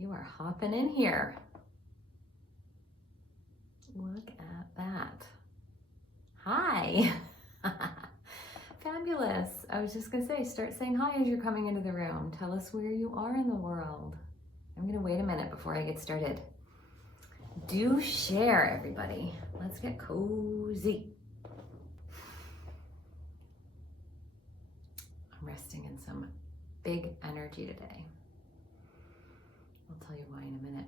You are hopping in here. Look at that. Hi. Fabulous. I was just gonna say, start saying hi as you're coming into the room. Tell us where you are in the world. I'm gonna wait a minute before I get started. Do share, everybody. Let's get cozy. I'm resting in some big energy today. I'll tell you why in a minute.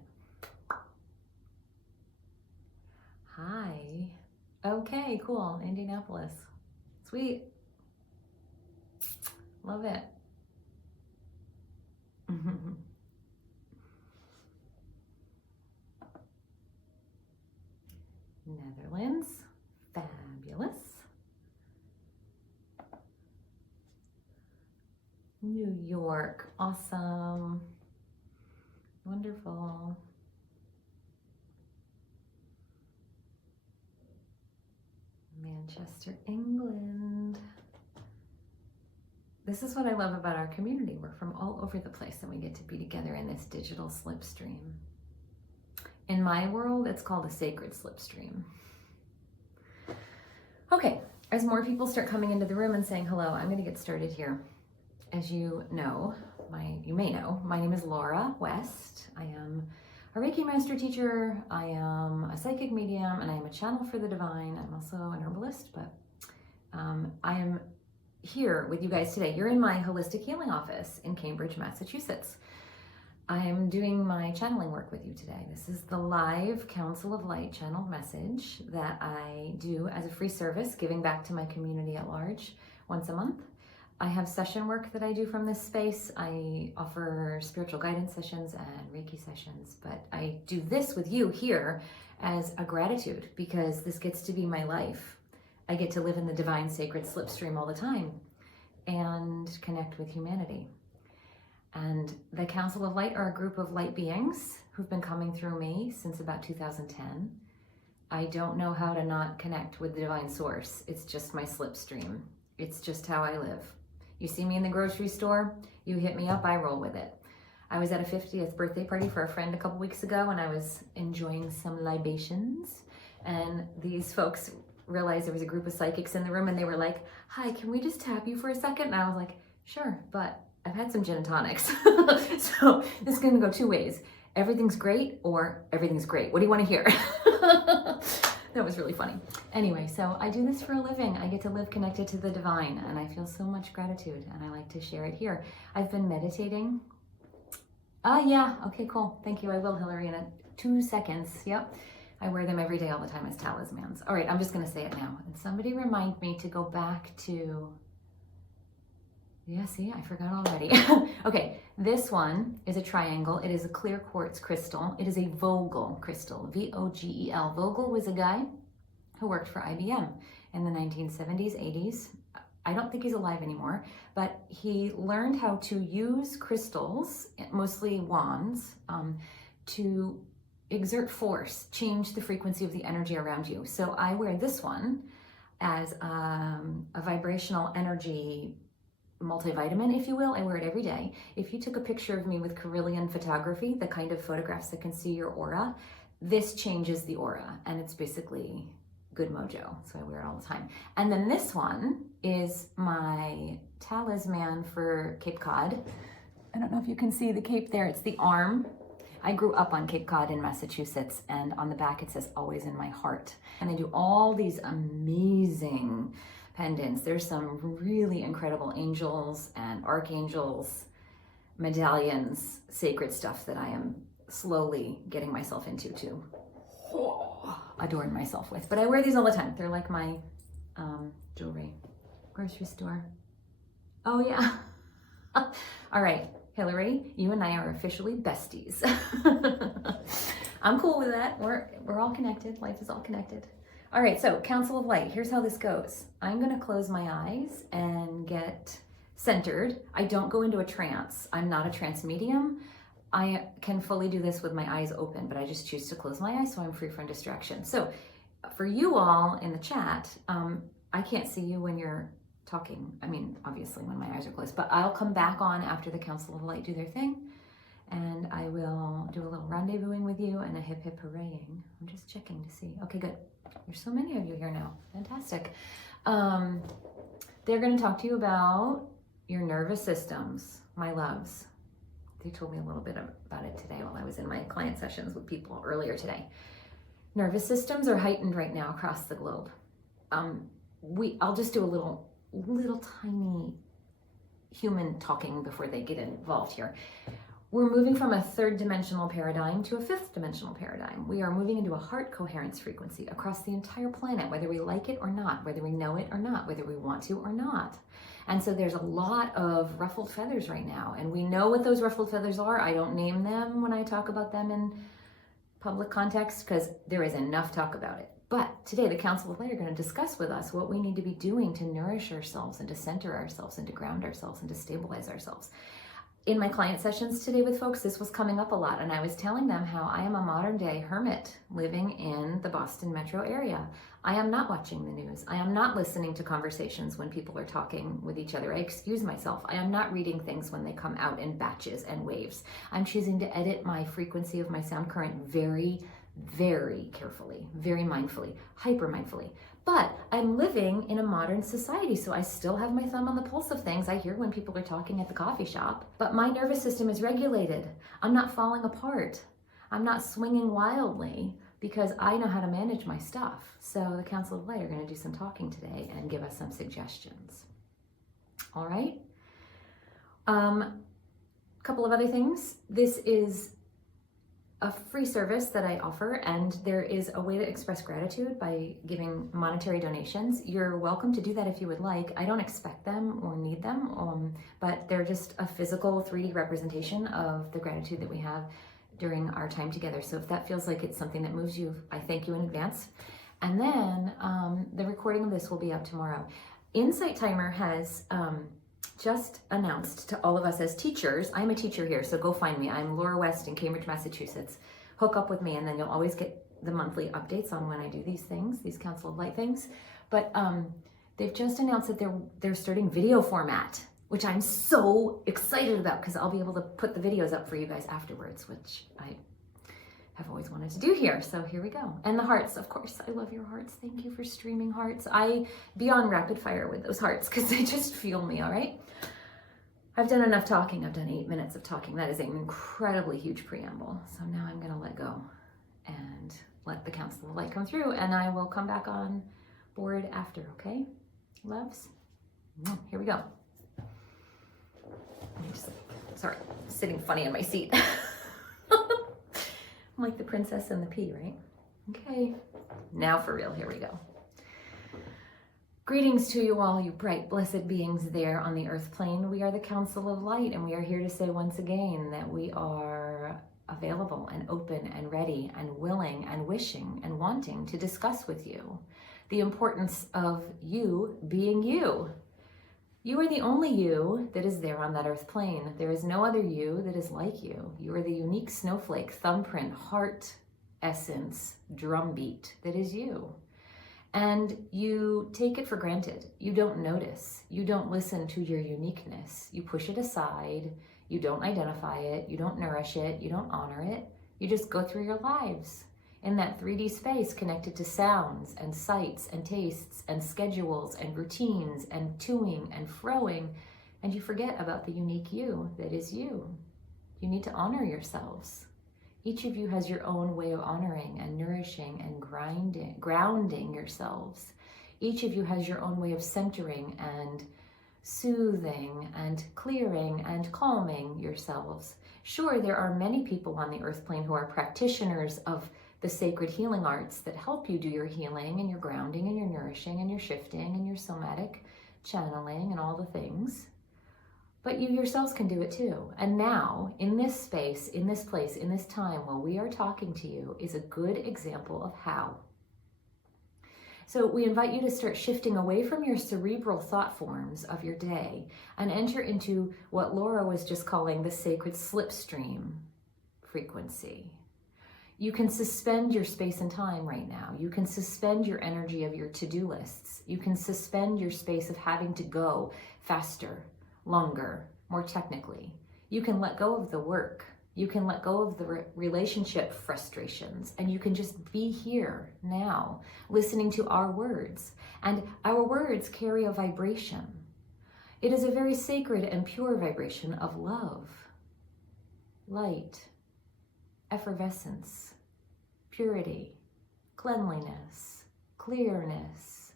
Hi. Okay, cool. Indianapolis. Sweet. Love it. Netherlands. Fabulous. New York. Awesome. Wonderful. Manchester, England. This is what I love about our community. We're from all over the place and we get to be together in this digital slipstream. In my world, it's called a sacred slipstream. Okay, as more people start coming into the room and saying hello, I'm going to get started here. As you know, you may know, my name is Laura West. I am a Reiki master teacher, I am a psychic medium, and I am a channel for the divine. I'm also an herbalist, but I am here with you guys today. You're in my holistic healing office in Cambridge, Massachusetts. I am doing my channeling work with you today. This is the live Council of Light channeled message that I do as a free service, giving back to my community at large once a month. I have session work that I do from this space. I offer spiritual guidance sessions and Reiki sessions, but I do this with you here as a gratitude because this gets to be my life. I get to live in the divine sacred slipstream all the time and connect with humanity. And the Council of Light are a group of light beings who've been coming through me since about 2010. I don't know how to not connect with the divine source. It's just my slipstream. It's just how I live. You see me in the grocery store, you hit me up, I roll with it. I was at a 50th birthday party for a friend a couple weeks ago and I was enjoying some libations. And these folks realized there was a group of psychics in the room and they were like, hi, can we just tap you for a second? And I was like, sure, but I've had some gin and tonics. So this is gonna go two ways. Everything's great or everything's great. What do you wanna hear? That was really funny. Anyway, so I do this for a living. I get to live connected to the divine and I feel so much gratitude and I like to share it here. I've been meditating. Yeah, okay, cool. Thank you, I will, Hillary, in 2 seconds. Yep, I wear them every day all the time as talismans. All right, I'm just gonna say it now. And somebody remind me to go back to, yeah, see, I forgot already. Okay, this one is a triangle. It is a clear quartz crystal. It is a Vogel crystal, V-O-G-E-L. Vogel was a guy who worked for IBM in the 1970s, 80s. I don't think he's alive anymore, but he learned how to use crystals, mostly wands, to exert force, change the frequency of the energy around you. So I wear this one as a vibrational energy multivitamin, if you will. I wear it every day. If you took a picture of me with Carillion photography, the kind of photographs that can see your aura, this changes the aura and it's basically good mojo. So I wear it all the time. And then this one is my talisman for Cape Cod. I don't know if you can see the cape there. It's the arm. I grew up on Cape Cod in Massachusetts and on the back it says always in my heart. And they do all these amazing pendants. There's some really incredible angels and archangels, medallions, sacred stuff that I am slowly getting myself into to adorn myself with. But I wear these all the time. They're like my jewelry. Grocery store. Oh yeah. All right, Hillary, you and I are officially besties. I'm cool with that. We're all connected. Life is all connected. All right, so Council of Light, here's how this goes. I'm gonna close my eyes and get centered. I don't go into a trance. I'm not a trance medium. I can fully do this with my eyes open, but I just choose to close my eyes so I'm free from distraction. So for you all in the chat, I can't see you when you're talking. I mean, obviously when my eyes are closed, but I'll come back on after the Council of Light do their thing and I will do a little rendezvousing with you and a hip hip hooraying. I'm just checking to see. Okay, good. There's so many of you here now. Fantastic. They're going to talk to you about your nervous systems, my loves. They told me a little bit about it today while I was in my client sessions with people earlier today. Nervous systems are heightened right now across the globe. I'll just do a little tiny human talking before they get involved here. We're moving from a third dimensional paradigm to a fifth dimensional paradigm. We are moving into a heart coherence frequency across the entire planet, whether we like it or not, whether we know it or not, whether we want to or not. And so there's a lot of ruffled feathers right now. And we know what those ruffled feathers are. I don't name them when I talk about them in public context because there is enough talk about it. But today, the Council of Light are going to discuss with us what we need to be doing to nourish ourselves and to center ourselves and to ground ourselves and to stabilize ourselves. In my client sessions today with folks, this was coming up a lot, and I was telling them how I am a modern day hermit living in the Boston metro area. I am not watching the news. I am not listening to conversations when people are talking with each other. I excuse myself. I am not reading things when they come out in batches and waves. I'm choosing to edit my frequency of my sound current very, very carefully, very mindfully, hyper mindfully. But I'm living in a modern society, so I still have my thumb on the pulse of things. I hear when people are talking at the coffee shop, but my nervous system is regulated. I'm not falling apart. I'm not swinging wildly because I know how to manage my stuff. So the Council of Light are going to do some talking today and give us some suggestions. All right. Couple of other things. This is a free service that I offer, and there is a way to express gratitude by giving monetary donations. You're welcome to do that if you would like. I don't expect them or need them, but they're just a physical 3D representation of the gratitude that we have during our time together. So if that feels like it's something that moves you, I thank you in advance. And then the recording of this will be up tomorrow. Insight Timer has just announced to all of us as teachers, I'm a teacher here, so go find me. I'm Laura West in Cambridge, Massachusetts. Hook up with me, and then you'll always get the monthly updates on when I do these things, these Council of Light things. But they've just announced that they're starting video format, which I'm so excited about because I'll be able to put the videos up for you guys afterwards, which I have always wanted to do here. So here we go. And the hearts, of course. I love your hearts. Thank you for streaming hearts. I be on rapid fire with those hearts because they just fuel me, all right? I've done enough talking. I've done 8 minutes of talking. That is an incredibly huge preamble. So now I'm going to let go and let the Council of Light come through, and I will come back on board after, okay? Loves? Here we go. Sorry, sitting funny in my seat. I'm like the princess and the pea, right? Okay, now for real, here we go. Greetings to you all, you bright, blessed beings there on the earth plane. We are the Council of Light, and we are here to say once again that we are available and open and ready and willing and wishing and wanting to discuss with you the importance of you being you. You are the only you that is there on that earth plane. There is no other you that is like you. You are the unique snowflake, thumbprint, heart, essence, drumbeat that is you. And you take it for granted. You don't notice. You don't listen to your uniqueness. You push it aside. You don't identify it. You don't nourish it. You don't honor it. You just go through your lives in that 3D space connected to sounds and sights and tastes and schedules and routines and toing and froing, and you forget about the unique you that is you. You need to honor yourselves. Each of you has your own way of honoring and nourishing and grounding yourselves. Each of you has your own way of centering and soothing and clearing and calming yourselves. Sure, there are many people on the earth plane who are practitioners of the sacred healing arts that help you do your healing and your grounding and your nourishing and your shifting and your somatic channeling and all the things. But you yourselves can do it too. And now, in this space, in this place, in this time, while we are talking to you, is a good example of how. So we invite you to start shifting away from your cerebral thought forms of your day and enter into what Laura was just calling the sacred slipstream frequency. You can suspend your space and time right now. You can suspend your energy of your to-do lists. You can suspend your space of having to go faster, longer, more technically. You can let go of the work. You can let go of the relationship frustrations, and you can just be here now, listening to our words. And our words carry a vibration. It is a very sacred and pure vibration of love, light, effervescence, purity, cleanliness, clearness,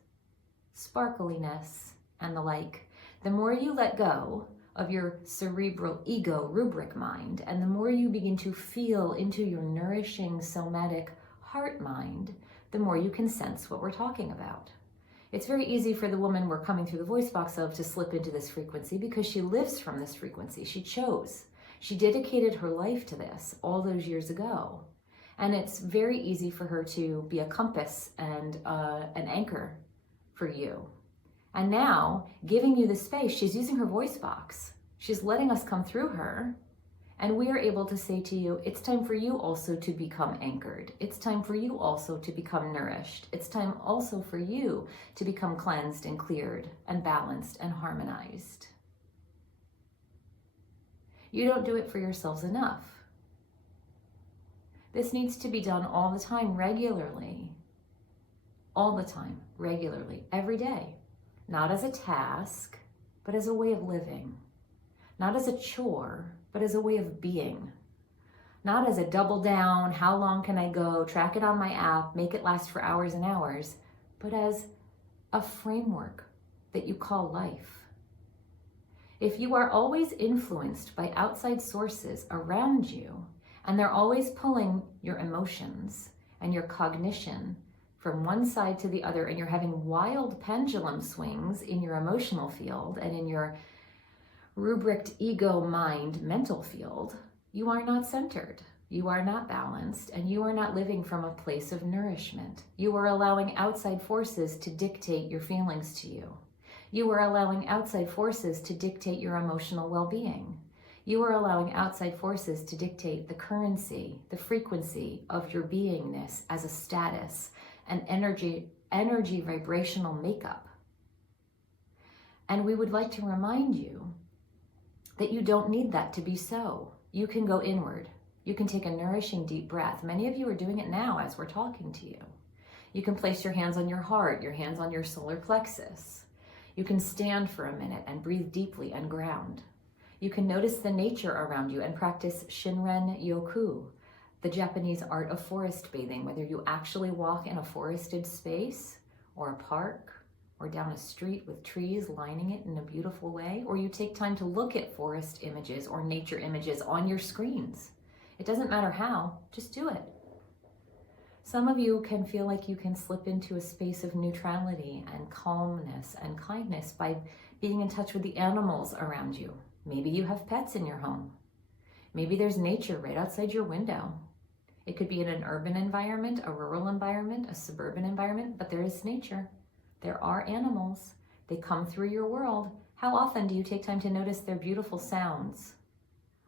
sparkliness, and the like. The more you let go of your cerebral ego rubric mind, and the more you begin to feel into your nourishing somatic heart mind, the more you can sense what we're talking about. It's very easy for the woman we're coming through the voice box of to slip into this frequency because she lives from this frequency. She chose. She dedicated her life to this all those years ago. And it's very easy for her to be a compass and an anchor for you. And now, giving you the space, she's using her voice box. She's letting us come through her. And we are able to say to you, it's time for you also to become anchored. It's time for you also to become nourished. It's time also for you to become cleansed and cleared and balanced and harmonized. You don't do it for yourselves enough. This needs to be done all the time, regularly. All the time, regularly, every day. Not as a task, but as a way of living. Not as a chore, but as a way of being. Not as a double down, how long can I go, track it on my app, make it last for hours and hours, but as a framework that you call life. If you are always influenced by outside sources around you, and they're always pulling your emotions and your cognition from one side to the other, and you're having wild pendulum swings in your emotional field and in your rubriced ego mind mental field, you are not centered, you are not balanced, and you are not living from a place of nourishment. You are allowing outside forces to dictate your feelings to you. You are allowing outside forces to dictate your emotional well-being. You are allowing outside forces to dictate the currency, the frequency of your beingness as a status, an energy vibrational makeup. And we would like to remind you that you don't need that to be so. You can go inward. You can take a nourishing deep breath. Many of you are doing it now as we're talking to you. You can place your hands on your heart, your hands on your solar plexus. You can stand for a minute and breathe deeply and ground. You can notice the nature around you and practice Shinren Yoku, the Japanese art of forest bathing, whether you actually walk in a forested space or a park, or down a street with trees lining it in a beautiful way, or you take time to look at forest images or nature images on your screens. It doesn't matter how, just do it. Some of you can feel like you can slip into a space of neutrality and calmness and kindness by being in touch with the animals around you. Maybe you have pets in your home. Maybe there's nature right outside your window. It could be in an urban environment, a rural environment, a suburban environment, but there is nature. There are animals. They come through your world. How often do you take time to notice their beautiful sounds,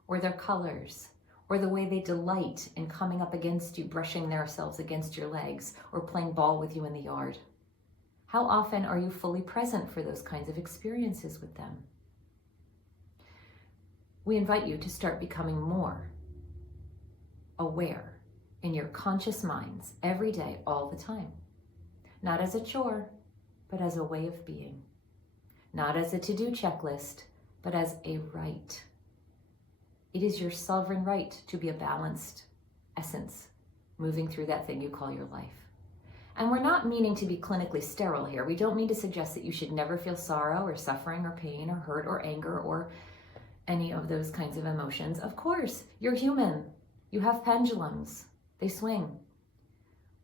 or their colors, or the way they delight in coming up against you, brushing themselves against your legs, or playing ball with you in the yard? How often are you fully present for those kinds of experiences with them? We invite you to start becoming more aware in your conscious minds every day, all the time. Not as a chore, but as a way of being. Not as a to-do checklist, but as a right. It is your sovereign right to be a balanced essence moving through that thing you call your life. And we're not meaning to be clinically sterile here. We don't mean to suggest that you should never feel sorrow or suffering or pain or hurt or anger or any of those kinds of emotions. Of course, you're human. You have pendulums. They swing.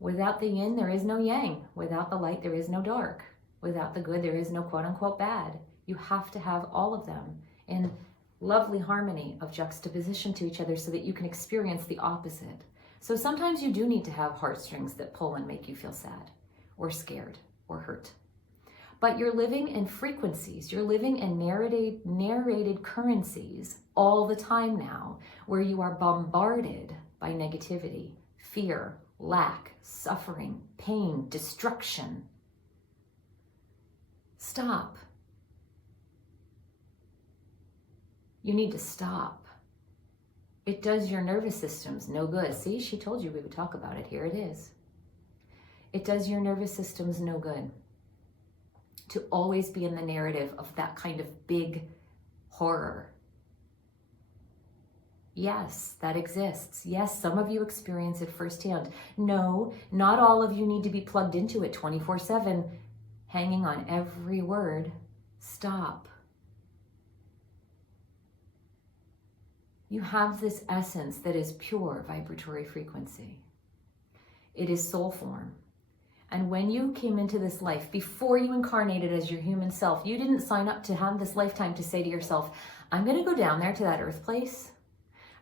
Without the yin, there is no yang. Without the light, there is no dark. Without the good, there is no quote-unquote bad. You have to have all of them in lovely harmony of juxtaposition to each other so that you can experience the opposite. So sometimes you do need to have heartstrings that pull and make you feel sad or scared or hurt. But you're living in frequencies, you're living in narrated currencies all the time now, where you are bombarded by negativity, fear, lack, suffering, pain, destruction. Stop. You need to stop. It does your nervous systems no good. See, she told you we would talk about it. Here it is. It does your nervous systems no good to always be in the narrative of that kind of big horror. Yes, that exists. Yes, some of you experience it firsthand. No, not all of you need to be plugged into it 24/7, hanging on every word. Stop. You have this essence that is pure vibratory frequency. It is soul form. And when you came into this life, before you incarnated as your human self, you didn't sign up to have this lifetime to say to yourself, I'm going to go down there to that earth place,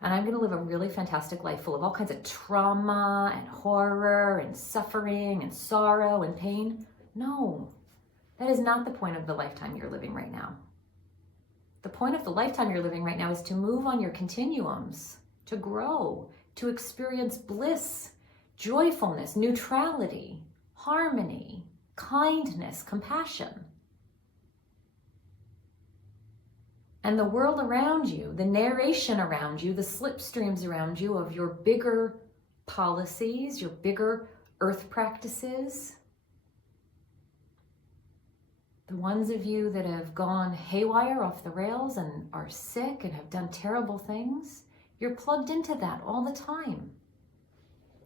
and I'm going to live a really fantastic life full of all kinds of trauma and horror and suffering and sorrow and pain. No, that is not the point of the lifetime you're living right now. The point of the lifetime you're living right now is to move on your continuums, to grow, to experience bliss, joyfulness, neutrality, harmony, kindness, compassion. And the world around you, the narration around you, the slipstreams around you of your bigger policies, your bigger earth practices, the ones of you that have gone haywire off the rails and are sick and have done terrible things, you're plugged into that all the time.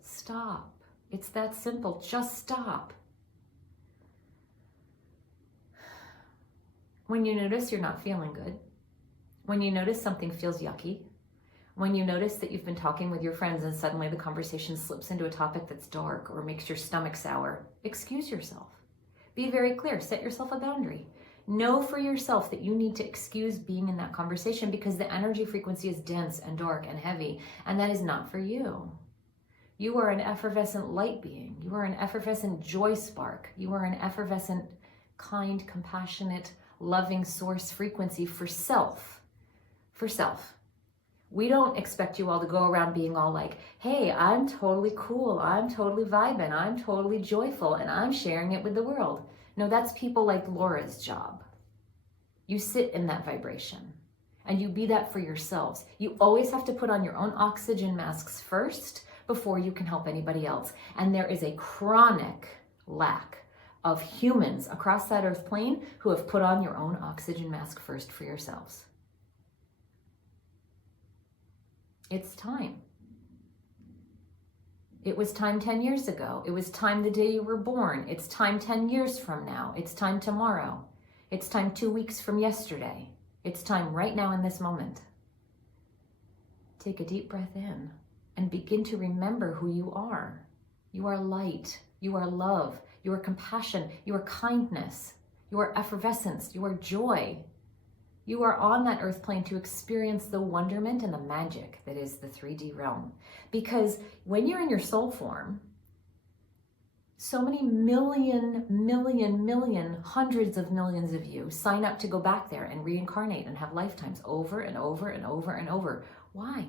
Stop. It's that simple. Just stop. When you notice you're not feeling good, when you notice something feels yucky, when you notice that you've been talking with your friends and suddenly the conversation slips into a topic that's dark or makes your stomach sour, excuse yourself. Be very clear. Set yourself a boundary. Know for yourself that you need to excuse being in that conversation because the energy frequency is dense and dark and heavy, and that is not for you. You are an effervescent light being. You are an effervescent joy spark. You are an effervescent, kind, compassionate, loving source frequency for self. For self. We don't expect you all to go around being all like, hey, I'm totally cool, I'm totally vibing, I'm totally joyful, and I'm sharing it with the world. No, that's people like Laura's job. You sit in that vibration, and you be that for yourselves. You always have to put on your own oxygen masks first before you can help anybody else. And there is a chronic lack of humans across that earth plane who have put on your own oxygen mask first for yourselves. It's time. It was time 10 years ago. It was time the day you were born. It's time 10 years from now. It's time tomorrow. It's time 2 weeks from yesterday. It's time right now in this moment. Take a deep breath in and begin to remember who you are. You are light. You are love. You are compassion. You are kindness. You are effervescence. You are joy. You are on that earth plane to experience the wonderment and the magic that is the 3D realm. Because when you're in your soul form, so many million, hundreds of millions of you sign up to go back there and reincarnate and have lifetimes over and over and over and over. Why?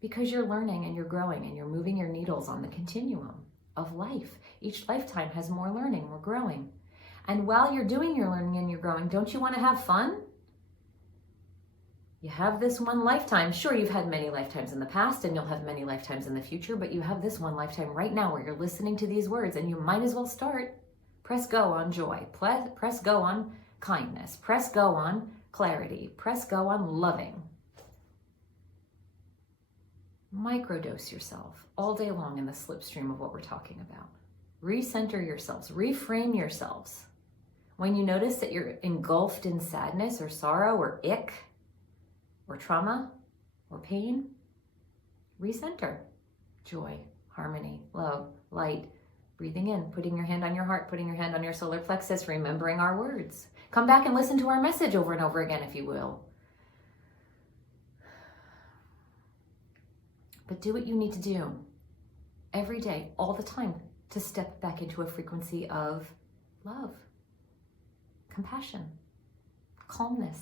Because you're learning and you're growing and you're moving your needles on the continuum of life. Each lifetime has more learning, more growing. And while you're doing your learning and you're growing, don't you want to have fun? You have this one lifetime. Sure, you've had many lifetimes in the past and you'll have many lifetimes in the future, but you have this one lifetime right now where you're listening to these words and you might as well start. Press go on joy. Press go on kindness. Press go on clarity. Press go on loving. Microdose yourself all day long in the slipstream of what we're talking about. Recenter yourselves. Reframe yourselves. When you notice that you're engulfed in sadness or sorrow or ick, or trauma, or pain, recenter. Joy, harmony, love, light, breathing in, putting your hand on your heart, putting your hand on your solar plexus, remembering our words. Come back and listen to our message over and over again, if you will. But do what you need to do every day, all the time, to step back into a frequency of love, compassion, calmness.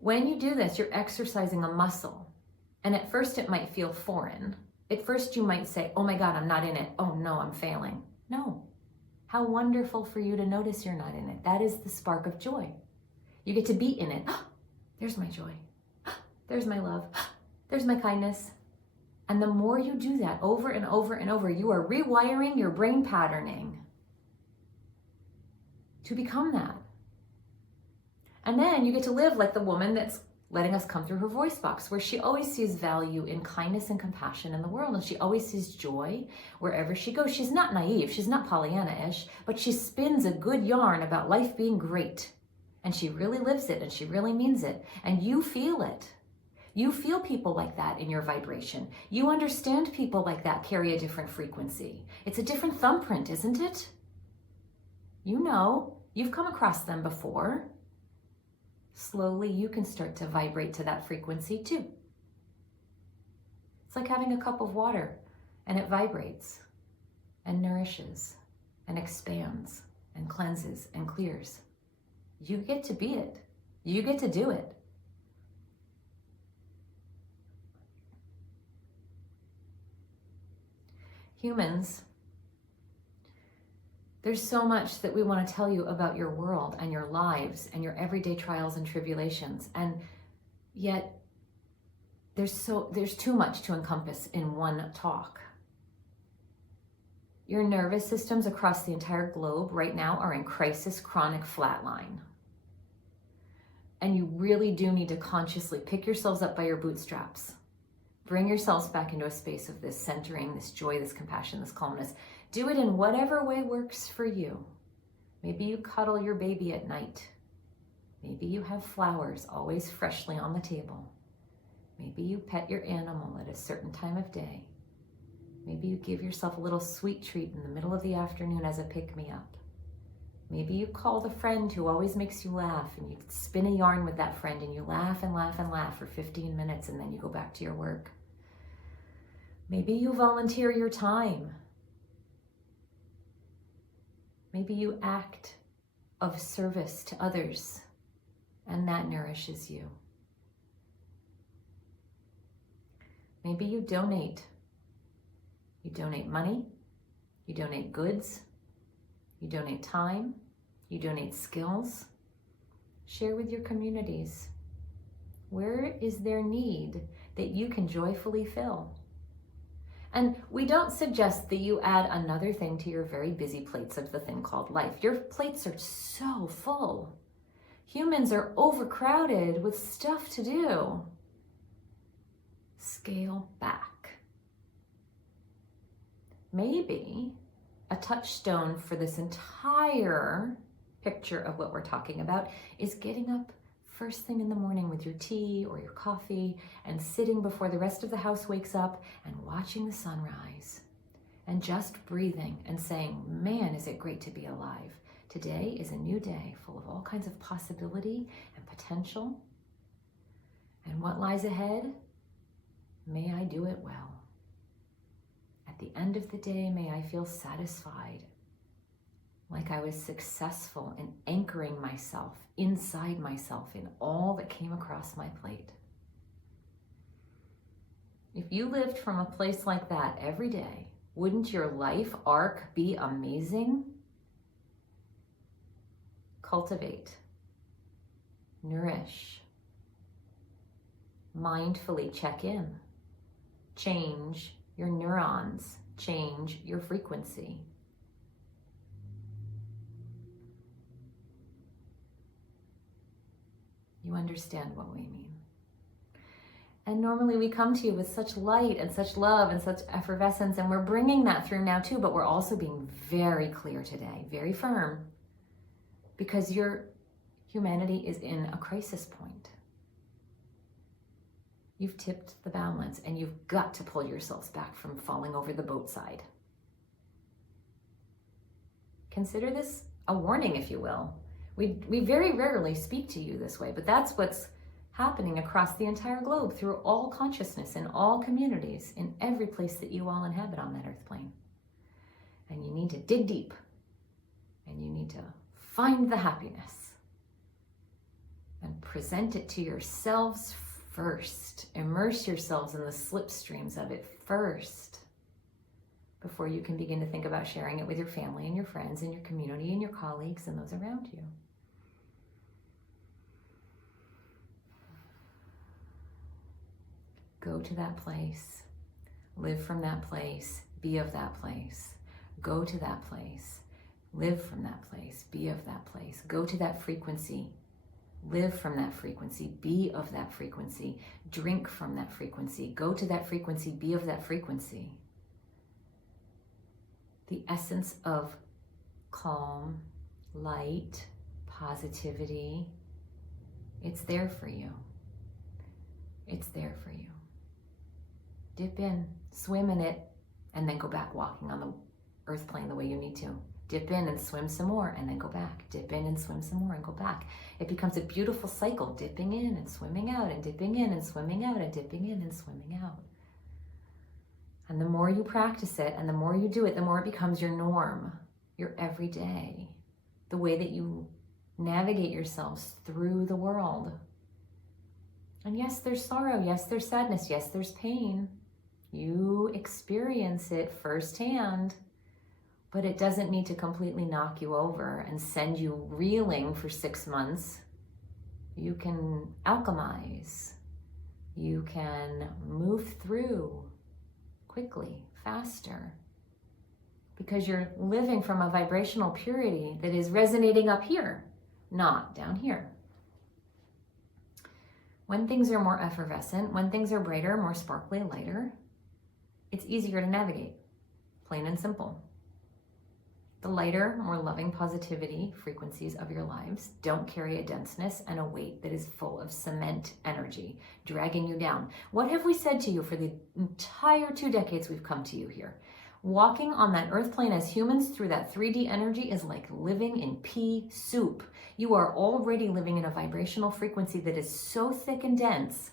When you do this, you're exercising a muscle. And at first it might feel foreign. At first you might say, oh my God, I'm not in it. Oh no, I'm failing. No. How wonderful for you to notice you're not in it. That is the spark of joy. You get to be in it. Oh, there's my joy. there's my love, there's my kindness. And the more you do that over and over and over, you are rewiring your brain patterning to become that. And then you get to live like the woman that's letting us come through her voice box, where she always sees value in kindness and compassion in the world, and she always sees joy wherever she goes. She's not naive, she's not Pollyanna-ish, but she spins a good yarn about life being great, and she really lives it, and she really means it, and you feel it. You feel people like that in your vibration. You understand people like that carry a different frequency. It's a different thumbprint, isn't it? You know, you've come across them before. Slowly, you can start to vibrate to that frequency too. It's like having a cup of water, and it vibrates and nourishes and expands and cleanses and clears. You get to be it. You get to do it. Humans, there's so much that we want to tell you about your world and your lives and your everyday trials and tribulations, and yet there's too much to encompass in one talk. Your nervous systems across the entire globe right now are in crisis chronic flatline. And you really do need to consciously pick yourselves up by your bootstraps. Bring yourselves back into a space of this centering, this joy, this compassion, this calmness. Do it in whatever way works for you. Maybe you cuddle your baby at night. Maybe you have flowers always freshly on the table. Maybe you pet your animal at a certain time of day. Maybe you give yourself a little sweet treat in the middle of the afternoon as a pick-me-up. Maybe you call the friend who always makes you laugh, and you spin a yarn with that friend, and you laugh and laugh and laugh for 15 minutes, and then you go back to your work. Maybe you volunteer your time. Maybe you act of service to others, and that nourishes you. Maybe you donate. You donate money, you donate goods, you donate time, you donate skills. Share with your communities. Where is there need that you can joyfully fill? And we don't suggest that you add another thing to your very busy plates of the thing called life. Your plates are so full. Humans are overcrowded with stuff to do. Scale back. Maybe a touchstone for this entire picture of what we're talking about is getting up first thing in the morning with your tea or your coffee and sitting before the rest of the house wakes up and watching the sunrise and just breathing and saying, man, is it great to be alive. Today is a new day full of all kinds of possibility and potential. And what lies ahead? May I do it well. At the end of the day, may I feel satisfied, like I was successful in anchoring myself inside myself in all that came across my plate. If you lived from a place like that every day, wouldn't your life arc be amazing? Cultivate, nourish, mindfully check in, change your neurons, change your frequency. You understand what we mean. And normally we come to you with such light and such love and such effervescence, and we're bringing that through now too, but we're also being very clear today, very firm, because your humanity is in a crisis point. You've tipped the balance, and you've got to pull yourselves back from falling over the boat side. Consider this a warning, if you will. We very rarely speak to you this way, but that's what's happening across the entire globe through all consciousness in all communities, in every place that you all inhabit on that earth plane. And you need to dig deep, and you need to find the happiness and present it to yourselves first. Immerse yourselves in the slipstreams of it first before you can begin to think about sharing it with your family and your friends and your community and your colleagues and those around you. Go to that place. Live from that place. Be of that place. Go to that place. Live from that place. Be of that place. Go to that frequency. Live from that frequency. Be of that frequency. Drink from that frequency. Go to that frequency. Be of that frequency. The essence of calm, light, positivity, it's there for you. It's there for you. Dip in, swim in it, and then go back walking on the earth plane the way you need to. Dip in and swim some more, and then go back. Dip in and swim some more and go back. It becomes a beautiful cycle, dipping in and swimming out, and dipping in and swimming out, and dipping in and swimming out. And the more you practice it, and the more you do it, the more it becomes your norm, your everyday, the way that you navigate yourselves through the world. And yes, there's sorrow. Yes, there's sadness. Yes, there's pain. You experience it firsthand, but it doesn't need to completely knock you over and send you reeling for 6 months. You can alchemize. You can move through quickly, faster, because you're living from a vibrational purity that is resonating up here, not down here. When things are more effervescent, when things are brighter, more sparkly, lighter, it's easier to navigate, plain and simple. The lighter, more loving positivity frequencies of your lives don't carry a denseness and a weight that is full of cement energy, dragging you down. What have we said to you for the entire 2 decades we've come to you here? Walking on that earth plane as humans through that 3D energy is like living in pea soup. You are already living in a vibrational frequency that is so thick and dense,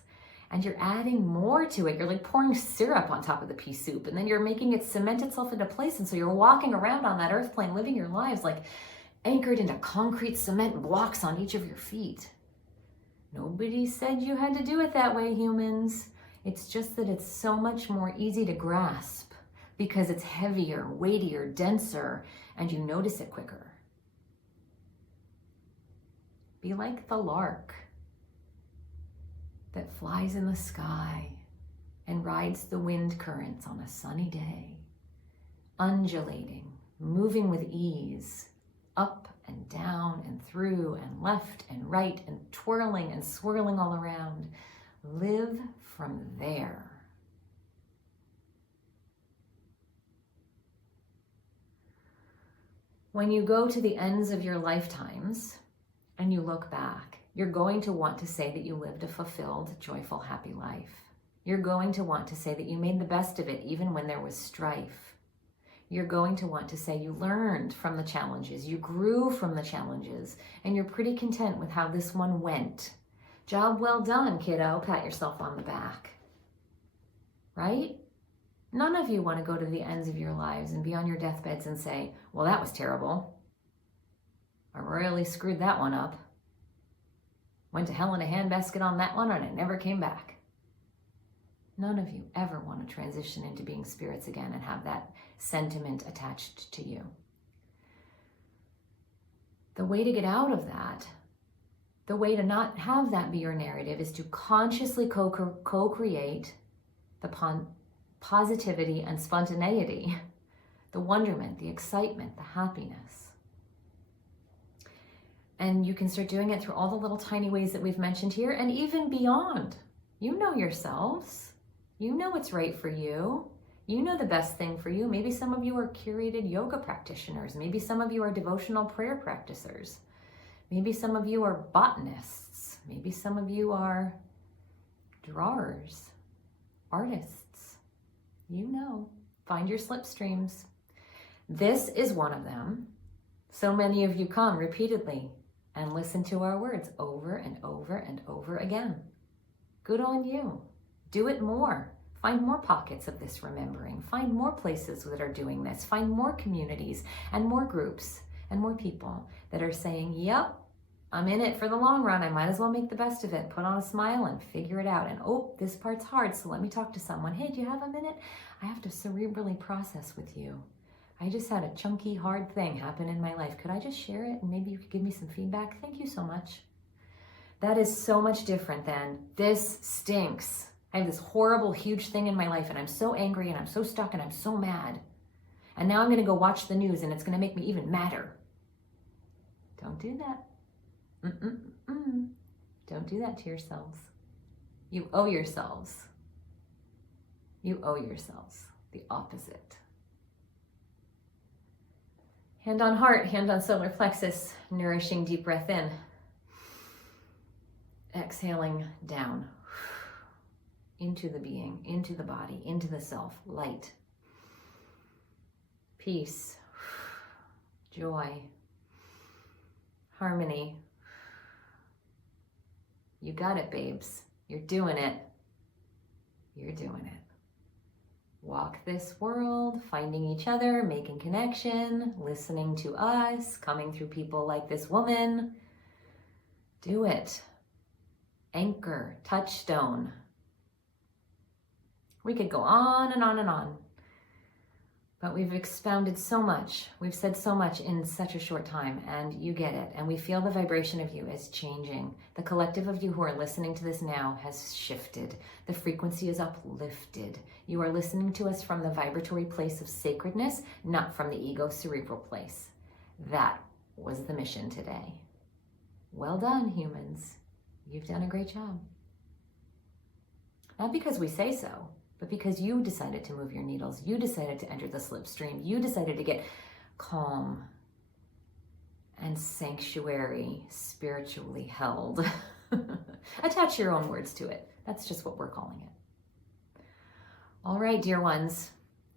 and you're adding more to it. You're like pouring syrup on top of the pea soup, and then you're making it cement itself into place. And so you're walking around on that earth plane, living your lives like anchored into concrete cement blocks on each of your feet. Nobody said you had to do it that way, humans. It's just that it's so much more easy to grasp because it's heavier, weightier, denser, and you notice it quicker. Be like the lark that flies in the sky and rides the wind currents on a sunny day, undulating, moving with ease, up and down and through and left and right and twirling and swirling all around. Live from there. When you go to the ends of your lifetimes and you look back, you're going to want to say that you lived a fulfilled, joyful, happy life. You're going to want to say that you made the best of it even when there was strife. You're going to want to say you learned from the challenges, you grew from the challenges, and you're pretty content with how this one went. Job well done, kiddo. Pat yourself on the back. Right? None of you want to go to the ends of your lives and be on your deathbeds and say, well, that was terrible. I royally screwed that one up. Went to hell in a handbasket on that one and it never came back. None of you ever want to transition into being spirits again and have that sentiment attached to you. The way to get out of that, the way to not have that be your narrative, is to consciously co-create the positivity and spontaneity, the wonderment, the excitement, the happiness. And you can start doing it through all the little tiny ways that we've mentioned here and even beyond. You know yourselves. You know what's right for you. You know the best thing for you. Maybe some of you are curated yoga practitioners. Maybe some of you are devotional prayer practicers. Maybe some of you are botanists. Maybe some of you are drawers, artists. You know, find your slipstreams. This is one of them. So many of you come repeatedly and listen to our words over and over and over again. Good on you. Do it more. Find more pockets of this remembering. Find more places that are doing this. Find more communities and more groups and more people that are saying, yep, I'm in it for the long run. I might as well make the best of it. Put on a smile and figure it out. And oh, this part's hard, so let me talk to someone. Hey, do you have a minute? I have to cerebrally process with you. I just had a chunky, hard thing happen in my life. Could I just share it and maybe you could give me some feedback? Thank you so much. That is so much different than this stinks. I have this horrible, huge thing in my life and I'm so angry and I'm so stuck and I'm so mad. And now I'm going to go watch the news and it's going to make me even madder. Don't do that. Don't do that to yourselves. You owe yourselves. You owe yourselves the opposite. Hand on heart, hand on solar plexus, nourishing deep breath in. Exhaling down into the being, into the body, into the self, light, peace, joy, harmony. You got it, babes. You're doing it. You're doing it. Walk this world, finding each other, making connection, listening to us, coming through people like this woman. Do it. Anchor, touchstone. We could go on and on and on, but we've expounded so much. We've said so much in such a short time, and you get it. And we feel the vibration of you is changing. The collective of you who are listening to this now has shifted. The frequency is uplifted. You are listening to us from the vibratory place of sacredness, not from the ego cerebral place. That was the mission today. Well done, humans. You've done a great job. Not because we say so, but because you decided to move your needles. You decided to enter the slipstream. You decided to get calm and sanctuary, spiritually held. Attach your own words to it. That's just what we're calling it. All right, dear ones,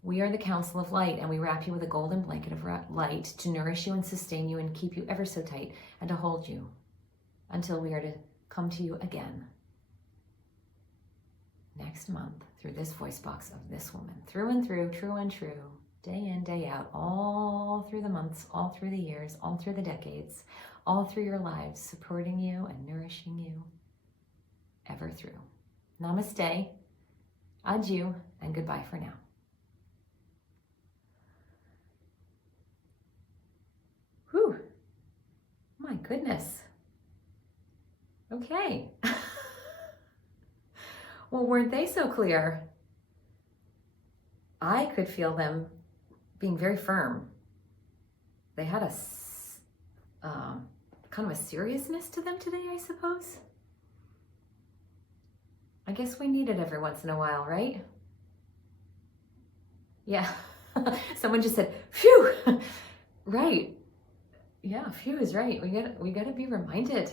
we are the Council of Light, and we wrap you with a golden blanket of light to nourish you and sustain you and keep you ever so tight and to hold you until we are to come to you again next month through this voice box of this woman, through and through, true and true, day in, day out, all through the months, all through the years, all through the decades, all through your lives, supporting you and nourishing you ever through. Namaste, adieu, and goodbye for now. Whew, my goodness. Okay. Well, weren't they so clear? I could feel them being very firm. They had a kind of a seriousness to them today, I suppose. I guess we need it every once in a while, right? Yeah. Someone just said, phew. Right. Yeah, phew is right. We gotta be reminded.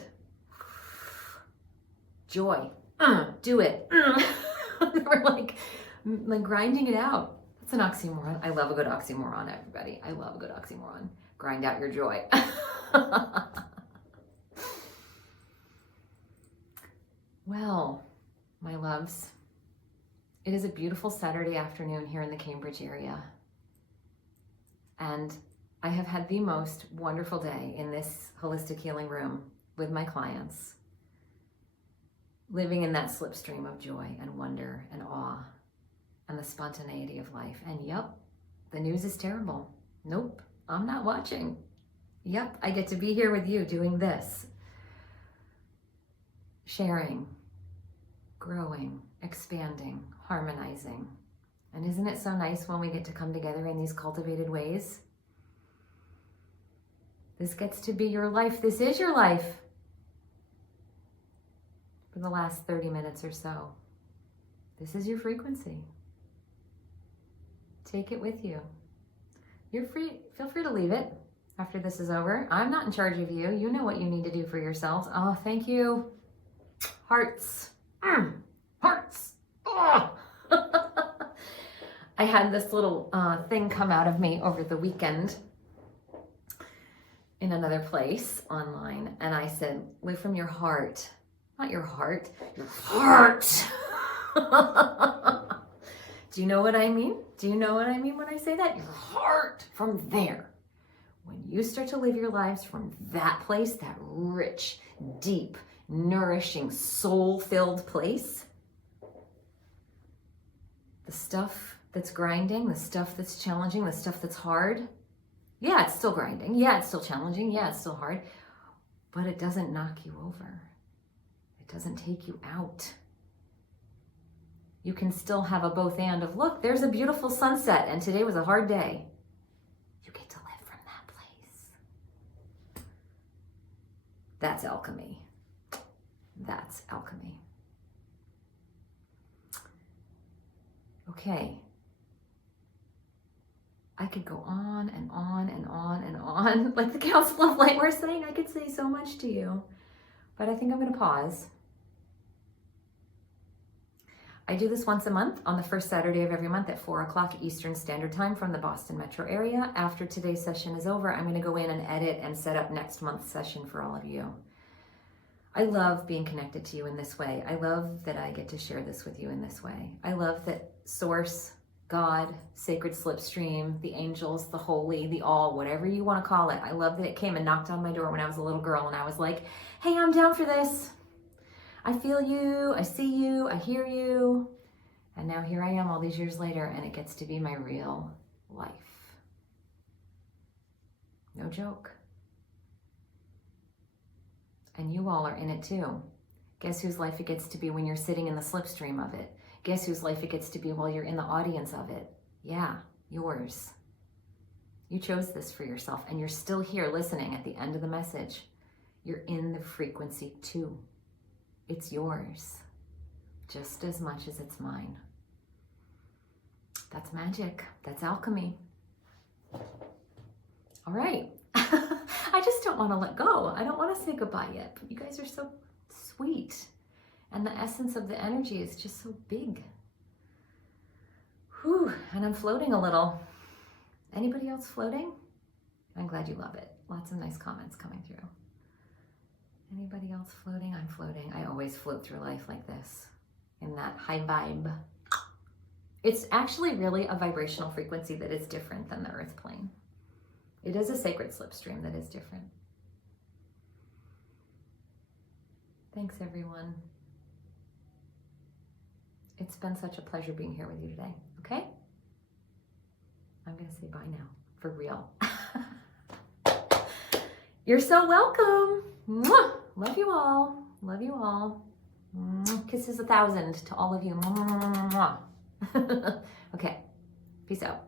Joy. Do it. We're like grinding it out. That's an oxymoron. I love a good oxymoron, everybody. I love a good oxymoron. Grind out your joy. Well, my loves, it is a beautiful Saturday afternoon here in the Cambridge area. And I have had the most wonderful day in this holistic healing room with my clients, living in that slipstream of joy and wonder and awe and the spontaneity of life. And yep, the news is terrible. Nope, I'm not watching. Yep, I get to be here with you doing this. Sharing, growing, expanding, harmonizing. And isn't it so nice when we get to come together in these cultivated ways? This gets to be your life. This is your life. For the last 30 minutes or so. This is your frequency. Take it with you. You're free, feel free to leave it after this is over. I'm not in charge of you. You know what you need to do for yourselves. Oh, thank you. Hearts. Hearts. Oh. I had this little thing come out of me over the weekend in another place online. And I said, live from your heart. Not your heart, your heart. Do you know what I mean? Do you know what I mean when I say that? Your heart, from there. When you start to live your lives from that place, that rich, deep, nourishing, soul-filled place, the stuff that's grinding, the stuff that's challenging, the stuff that's hard, yeah, it's still grinding. Yeah, it's still challenging. Yeah, it's still hard. But it doesn't knock you over. It doesn't take you out. you can still have a both and of, look, there's a beautiful sunset and today was a hard day. You get to live from that place. That's alchemy. That's alchemy. Okay. I could go on and on and on and on. Like the Council of Light were saying, I could say so much to you. But I think I'm going to pause. I do this once a month on the first Saturday of every month at 4 o'clock Eastern Standard Time from the Boston metro area. After today's session is over, I'm going to go in and edit and set up next month's session for all of you. I love being connected to you in this way. I love that I get to share this with you in this way. I love that Source, God, sacred slipstream, the angels, the holy, the all, whatever you want to call it. I love that it came and knocked on my door when I was a little girl and I was like, hey, I'm down for this. I feel you, I see you, I hear you. And now here I am all these years later and it gets to be my real life. No joke. And you all are in it too. Guess whose life it gets to be when you're sitting in the slipstream of it? Guess whose life it gets to be while you're in the audience of it? Yeah, yours. You chose this for yourself and you're still here listening at the end of the message. You're in the frequency too. It's yours, just as much as it's mine. That's magic. That's alchemy. All right. I just don't want to let go. I don't want to say goodbye yet, but you guys are so sweet. And the essence of the energy is just so big. Whew, and I'm floating a little. Anybody else floating? I'm glad you love it. Lots of nice comments coming through. Anybody else floating? I'm floating. I always float through life like this, in that high vibe. It's actually really a vibrational frequency that is different than the earth plane. It is a sacred slipstream that is different. Thanks, everyone. It's been such a pleasure being here with you today, okay? I'm gonna say bye now, for real. You're so welcome. Mwah! Love you all. Love you all. Mwah! Kisses 1,000 to all of you. Mwah! Okay, peace out.